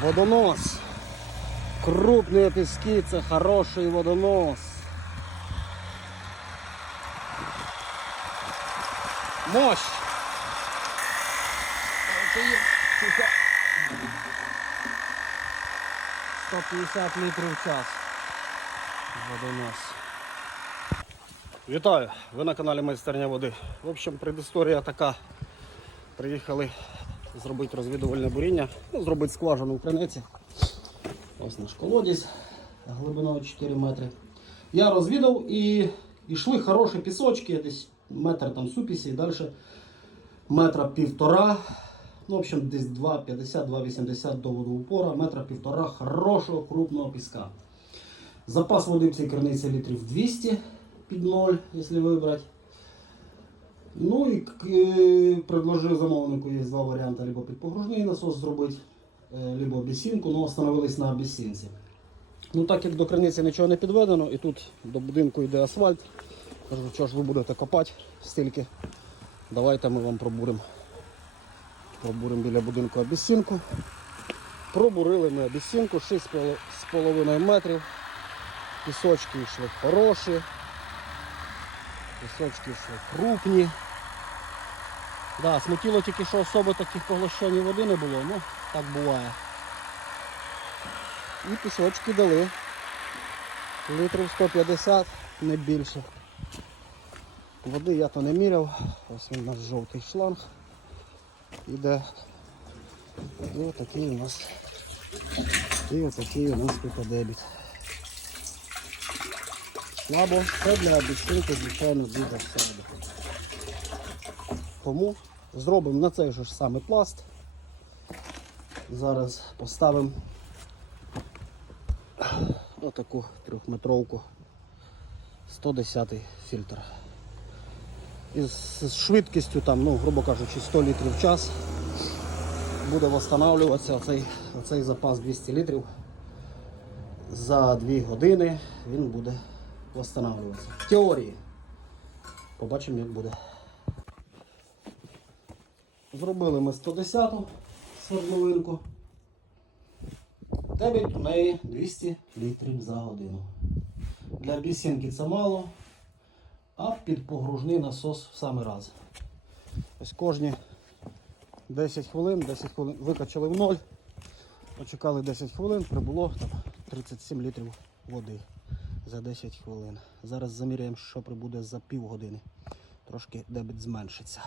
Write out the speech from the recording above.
Водонос. Крупные пески, це хороший водонос. Мощь! Є 150 літрів в час. Водонос. Вітаю! Ви на каналі Майстерня води. В общем, предісторія така. Приїхали зробити розвідувальне буріння, ну, зробити скважину в криниці. Ось наш колодязь глибиною 4 метри. Я розвідав і йшли хороші пісочки, десь метр там супісі і далі метра півтора. Ну, в общем, десь 2,50-2,80 до водоупора, метра півтора хорошого крупного піска. Запас води в цій криниці літрів 200 під ноль, якщо вибрати. Ну і е, предложив замовнику є два варіанти, либо підпогружний насос зробити, е, либо бісінку, ну остановились на бісінці. Ну так як до криниці нічого не підведено, і тут до будинку йде асфальт. Кажу, що ж ви будете копати стільки. Давайте ми вам пробуримо. Пробуримо біля будинку абісінку. Пробурили ми абісінку 6,5 метрів. Пісочки йшли хороші. Пісочки йшли крупні. Да, смутіло тільки, що особи таких поглощень води не було, ну так буває. І пісочки дали. Літрів 150, не більше. Води я то не міряв. Ось у нас жовтий шланг. Іде. І отакий у нас. І отакий у нас тут дебіт. Слабо, це для обіцянки, звичайно, буде все. Тому зробимо на цей же ж самий пласт. Зараз поставимо отаку трьохметровку 110 фільтр. Із з швидкістю, там, ну, грубо кажучи, 100 літрів в час буде встановлюватися оцей, оцей запас 200 літрів. За 2 години він буде встановлюватися. В теорії. Побачимо, як буде. Зробили ми 110 свердловинку. Дебіт у неї 200 літрів за годину. Для бісінки це мало, а під погружний насос в самий раз. Ось кожні 10 хвилин, 10 хвилин викачали в ноль, почекали 10 хвилин, прибуло там 37 літрів води за 10 хвилин. Зараз заміряємо, що прибуде за пів години. Трошки дебіт зменшиться.